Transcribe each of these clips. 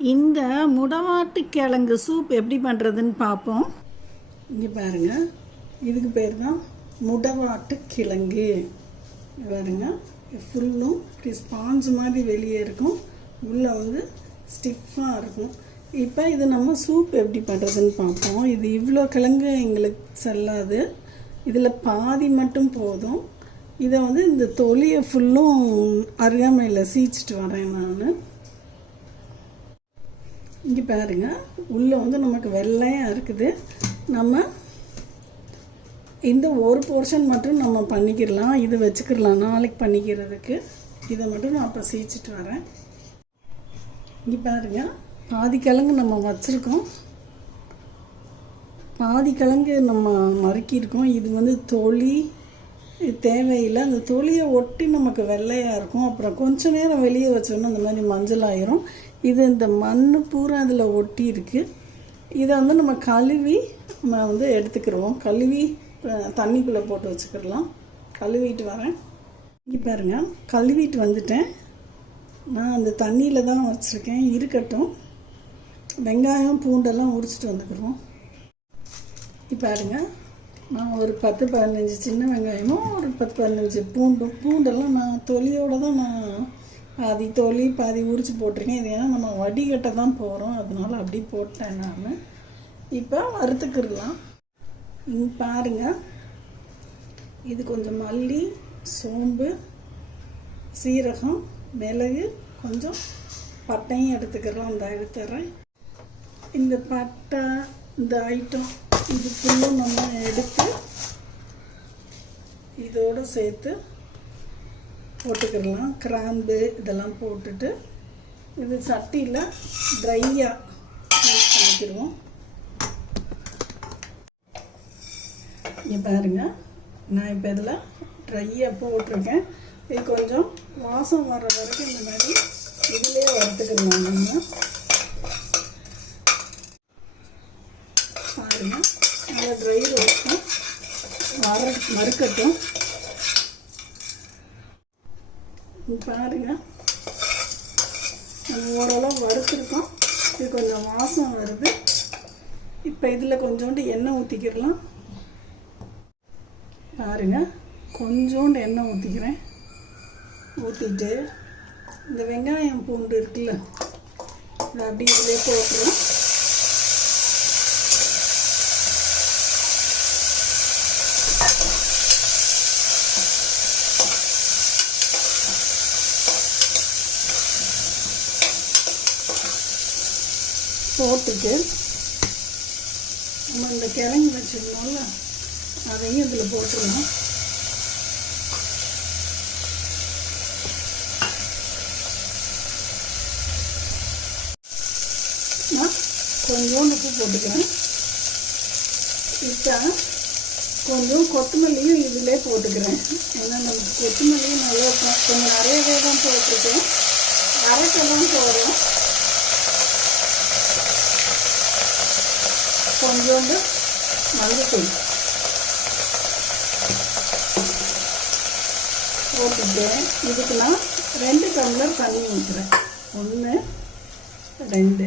இந்த முடவாட்டு கிழங்கு சூப் எப்படி பண்ணுறதுன்னு பார்ப்போம் இங்கே பாருங்கள் இதுக்கு பேர் தான் முடவாட்டு கிழங்கு பாருங்கள் ஃபுல்லும் இப்படி ஸ்பாஞ்ச் மாதிரி வெளியே இருக்கும். உள்ளே வந்து ஸ்டிஃபாக இருக்கும். இப்போ இது நம்ம சூப் எப்படி பண்ணுறதுன்னு பார்ப்போம் இது இவ்வளோ கிழங்கு எங்களுக்கு செல்லாது. இதில் பாதி மட்டும் போதும். இதை வந்து இந்த தொலியை ஃபுல்லும் அருகாமையில் சீச்சிட்டு வரேன் நான். இங்கே பாருங்கள் உள்ளே வந்து நமக்கு வெள்ளையாக இருக்குது. நம்ம இந்த ஒரு போர்ஷன் மட்டும் நம்ம பண்ணிக்கிடலாம். இது வச்சுக்கிடலாம். நாளைக்கு பண்ணிக்கிறதுக்கு. இதை மட்டும் நான் அப்போ சீச்சிட்டு வரேன். இங்கே பாருங்க. பாதி கிழங்கு நம்ம வச்சுருக்கோம். பாதி கிழங்கு நம்ம மறுக்கியிருக்கோம். இது வந்து தொளி தேவையில்லை. அந்த துளியை ஒட்டி நமக்கு வெள்ளையாக இருக்கும். அப்புறம் கொஞ்ச நேரம் வெளியே வச்சோன்னா அந்த மாதிரி மஞ்சள் ஆயிரும். இது இந்த மண் பூரா அதில் ஒட்டி இருக்கு. இதை வந்து நம்ம கழுவி நம்ம வந்து எடுத்துக்கிடுவோம் கழுவி தண்ணிக்குள்ளே போட்டு வச்சுக்கிடலாம். கழுவிட்டு வரேன். இங்கே பாருங்க கழுவிட்டு வந்துட்டேன். நான் அந்த தண்ணியில் தான் வச்சுருக்கேன். இருக்கட்டும். வெங்காயம் பூண்டெல்லாம் உரிச்சிட்டு வந்துக்கிறோம் இப்போ பாருங்க நான் ஒரு பத்து பதினஞ்சு சின்ன வெங்காயமும் ஒரு பத்து பதினஞ்சு பூண்டும் பூண்டெல்லாம் நான் தொலியோடு தான் நான் பாதி தொலி பாதி உரிச்சு போட்டிருக்கேன். இது ஏன்னா நம்ம வடிகட்ட தான் போகிறோம் அதனால அப்படி போட்டேன் நான். இப்போ வறுத்துக்கிடலாம் இங்கே பாருங்க. இது கொஞ்சம் மல்லி சோம்பு சீரகம் மிளகு கொஞ்சம் பட்டையும் எடுத்துக்கிறோம் அந்த எடுத்துறேன் இந்த பட்டை இந்த ஐட்டம் இது ஃபுல்லும் நம்ம எடுத்து இதோடு சேர்த்து போட்டுக்கிடலாம். கிராம்பு இதெல்லாம் போட்டுட்டு இது சட்டியில் ட்ரையாக பண்ணிக்கிடுவோம். இங்கே பாருங்க நான் இப்போ இதில் ட்ரையாக போட்டிருக்கேன். இது கொஞ்சம் வாசம் வர்ற வரைக்கும் இந்த மாதிரி இதிலே வறுத்துக்கிடலாம் நம்ம. பாருங்கள் நல்லா ட்ரை ரோஸ்ட்டும் வர மறுக்கட்டும் பாருங்க. நம்ம ஓரளவு வறுத்துருக்கோம். இது கொஞ்சம் வாசம் வருது. இப்போ இதில் கொஞ்சோண்டு எண்ணெய் ஊற்றிக்கிடலாம் பாருங்க. கொஞ்சோண்டு எண்ணெய் ஊற்றிக்கிறேன் ஊற்றிட்டு இந்த வெங்காயம் பூண்டு இருக்குல்ல அப்படி அப்படியே இதிலே போட்டுருவோம் போட்டுட்டு நம்ம இந்த கிழங்கு வச்சுருந்தோம்ல அதையும் இதில் போட்டுருவோம். கொஞ்சோண்டு உப்பு போட்டுக்கிறேன். இப்போ கொஞ்சம் கொத்தமல்லியும் இதிலே போட்டுக்கிறேன். ஏன்னா நமக்கு கொத்தமல்லியும் நல்லா இருக்கும் கொஞ்சம் நிறையவே தான் போட்டிருக்கேன் அரைக்கெல்லாம் போகிறோம் கொஞ்சோண்டு மல்லித்தூள். போட்டுட்டேன் இதுக்கு நான் ரெண்டு டம்ளர் தண்ணி ஊற்றுறேன் ஒன்று ரெண்டு.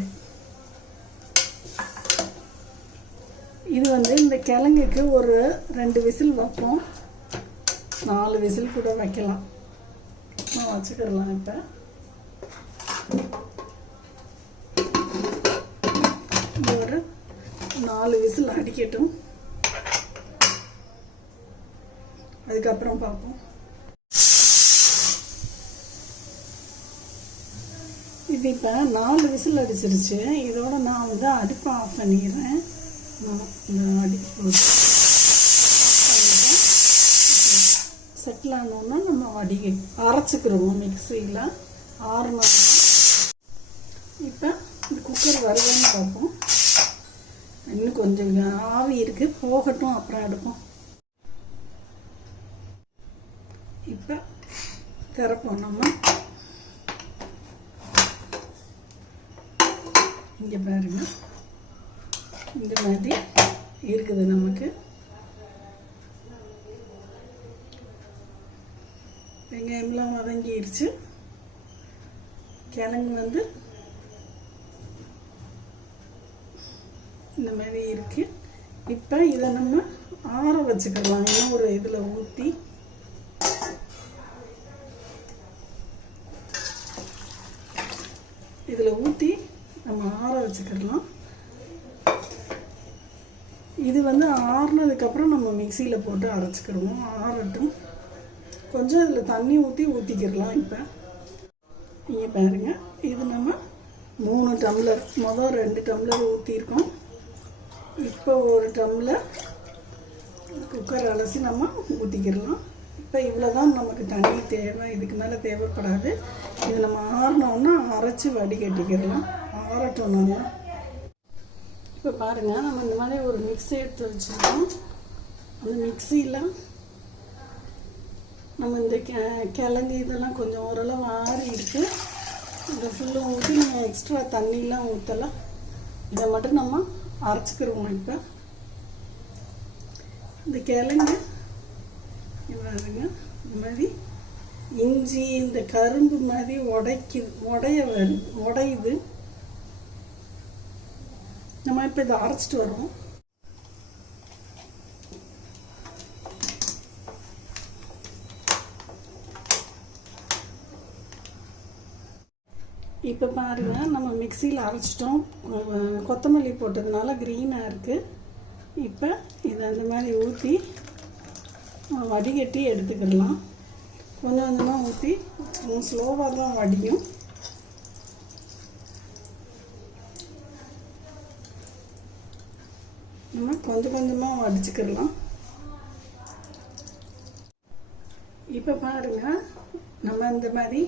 இது வந்து இந்த கிழங்குக்கு ஒரு ரெண்டு விசில் வைப்போம். நாலு விசில் கூட வைக்கலாம். நான் வச்சுக்கிடலாம் இப்போ. இது ஒரு நாலு விசில் அடிக்கட்டும். அதுக்கப்புறம் பார்ப்போம். இது இப்போ நாலு விசில் அடிச்சிருச்சு. இதோட நான் வந்து அடுப்பை ஆஃப் பண்ணிடுறேன். நான் இந்த அடுப்பு செட்டில் ஆனோன்னா நம்ம வடிகை அரைச்சிக்கிறோம் மிக்சியில் ஆறுனா இப்போ இந்த குக்கர் வருதுன்னு பார்ப்போம். இன்னும் கொஞ்சம் ஆவி இருக்கு. போகட்டும் அப்புறம் எடுப்போம். இப்போ திறப்போம் நம்ம. இங்கே பாருங்க. இந்த மாதிரி இருக்குது நமக்கு. வெங்காயம்லாம் வதங்கிடுச்சு. கிழங்கு வந்து இந்த மாதிரி இருக்குது இப்போ இதை நம்ம ஆற வச்சுக்கலாம். இன்னும் ஒரு இதில் ஊற்றி இதில் ஊற்றி நம்ம ஆற வச்சுக்கிடலாம் இது வந்து ஆறுனதுக்கப்புறம் நம்ம மிக்சியில் போட்டு அரைச்சிக்கிடுவோம். ஆறட்டும். கொஞ்சம் இதில் தண்ணி ஊற்றி ஊற்றிக்கிடலாம் இப்போ. இங்கே பாருங்கள் இது நம்ம மூணு டம்ளர். மொதல் ரெண்டு டம்ளர் ஊற்றிருக்கோம் இப்போ ஒரு டம்ளர் குக்கர் அலசி நம்ம ஊற்றிக்கிடலாம் இப்போ இவ்வளோ தான் நமக்கு தண்ணி தேவை இதுக்கு மேலே தேவைப்படாது. இது நம்ம ஆறினோன்னா அரைச்சி வடிகட்டிக்கிடலாம் ஆறட்டும் நம்ம. இப்போ பாருங்கள் நம்ம இந்த மாதிரி ஒரு மிக்ஸி எடுத்து வச்சுருக்கோம். அந்த மிக்சியில் நம்ம இந்த கெ கிழங்கு இதெல்லாம் கொஞ்சம் ஓரளவு ஆறி இருக்குது இதை ஃபுல்லும் ஊற்றி நம்ம எக்ஸ்ட்ரா தண்ணிலாம் ஊற்றலாம் இதை மட்டும் நம்ம அரைச்சிக்கிறோம் இப்போ இந்த கிழங்கு பாருங்க இந்த மாதிரி இஞ்சி இந்த கரும்பு மாதிரி உடைக்கு உடைய வரும் உடையுது. நம்ம இப்போ இதை அரைச்சிட்டு வரோம். இப்போ பாருங்க நம்ம மிக்சியில் அரைச்சிட்டோம். கொத்தமல்லி போட்டதுனால க்ரீனாக இருக்குது இப்போ இதை அந்த மாதிரி ஊற்றி வடிகட்டி எடுத்துக்கிடலாம். கொஞ்சம் கொஞ்சமாக ஊற்றி ஸ்லோவாக தான் வடியும். நம்ம கொஞ்சம் கொஞ்சமாக வடிச்சுக்கிடலாம். இப்போ பாருங்க நம்ம இந்த மாதிரி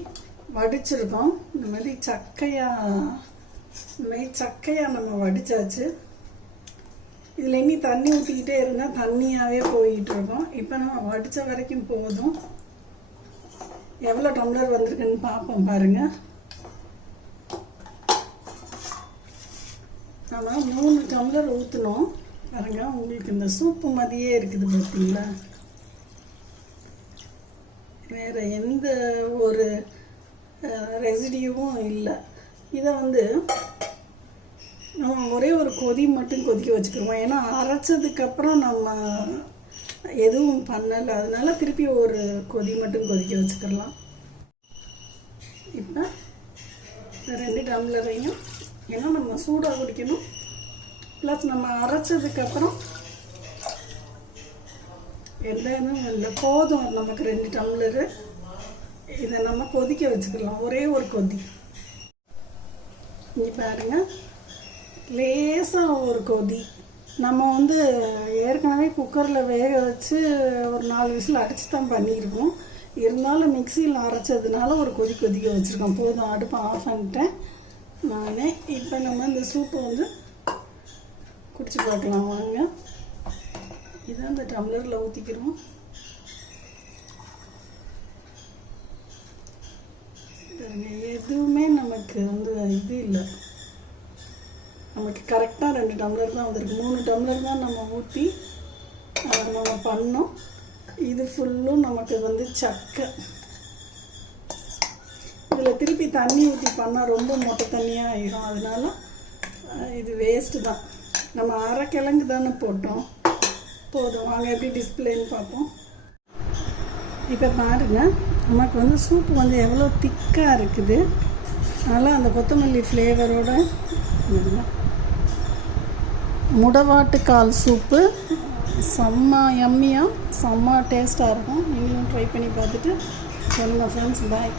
வடிச்சிருக்கோம். இந்த மாதிரி சக்கையா இந்த மாதிரி சக்கையா நம்ம வடிச்சாச்சு. இதில் இனி தண்ணி ஊற்றிக்கிட்டே இருந்தால் தண்ணியாகவே போயிட்டு இருக்கோம் இப்போ நம்ம வடித்த வரைக்கும் போதும். எவ்வளோ டம்ளர் வந்திருக்குன்னு பார்ப்போம் பாருங்கள் நம்ம மூணு டம்ளர் ஊற்றினோம் பாருங்க உங்களுக்கு இந்த சூப்பு மாதிரியே இருக்குது பார்த்தீங்களா வேறு எந்த ஒரு ரெசிடியூவும் இல்லை. இதை வந்து நம்ம ஒரே ஒரு கொதி மட்டும் கொதிக்க வச்சுக்கிருவோம். ஏன்னா அரைச்சதுக்கப்புறம் நம்ம எதுவும் பண்ணலை. அதனால திருப்பி ஒரு கொதி மட்டும் கொதிக்க வச்சுக்கலாம் இப்போ ரெண்டு டம்ளரையும் ஏன்னா நம்ம சூடாக குடிக்கணும். ப்ளஸ் நம்ம அரைச்சதுக்கப்புறம் எந்த இல்லை போதும் நமக்கு ரெண்டு டம்ளரு. இதை நம்ம கொதிக்க வச்சுக்கலாம். ஒரே ஒரு கொதி. இங்கே பாருங்க. லேசாக ஒரு கொதி. நம்ம வந்து ஏற்கனவே குக்கரில் வேக வச்சு ஒரு நாலு விசில் அடித்து தான் பண்ணியிருக்கோம். இருந்தாலும் மிக்சியில் அரைச்சதுனால ஒரு கொதி கொதிக்க வச்சுருக்கோம். போதும் அடுப்பை ஆஃப் பண்ணிட்டேன். நானே இப்போ நம்ம இந்த சூப்பை வந்து குடிச்சு பார்க்கலாம் வாங்க. இதான் இந்த டம்ளரில் ஊற்றிக்கிறோம் பாருங்க, எதுவுமே நமக்கு வந்து இது இல்லை. நமக்கு கரெக்டாக ரெண்டு டம்ளர் தான் வந்திருக்கு. மூணு டம்ளர் தான் நம்ம ஊற்றி அதை நம்ம பண்ணோம். இது ஃபுல்லும் நமக்கு வந்து சக்கை. இதில் திருப்பி தண்ணி ஊற்றி பண்ணால் ரொம்ப மொட்டை தண்ணியாக ஆயிரும். அதனால இது வேஸ்ட்டு தான். நம்ம அரை கிழங்கு தானே போட்டோம். போதும். வாங்க எப்படி டிஸ்பிளேன்னு பார்ப்போம். இப்போ பாருங்கள் நமக்கு வந்து சூப்பு வந்து எவ்வளோ திக்காக இருக்குது. அதனால் அந்த கொத்தமல்லி ஃப்ளேவரோட முடவாட்டுக்கால் சூப்பு. செம்ம யம்மியாக செம்ம டேஸ்ட்டாக இருக்கும். நீங்களும் ட்ரை பண்ணி பார்த்துட்டு சொல்லுங்கள் ஃப்ரெண்ட்ஸ் பாய்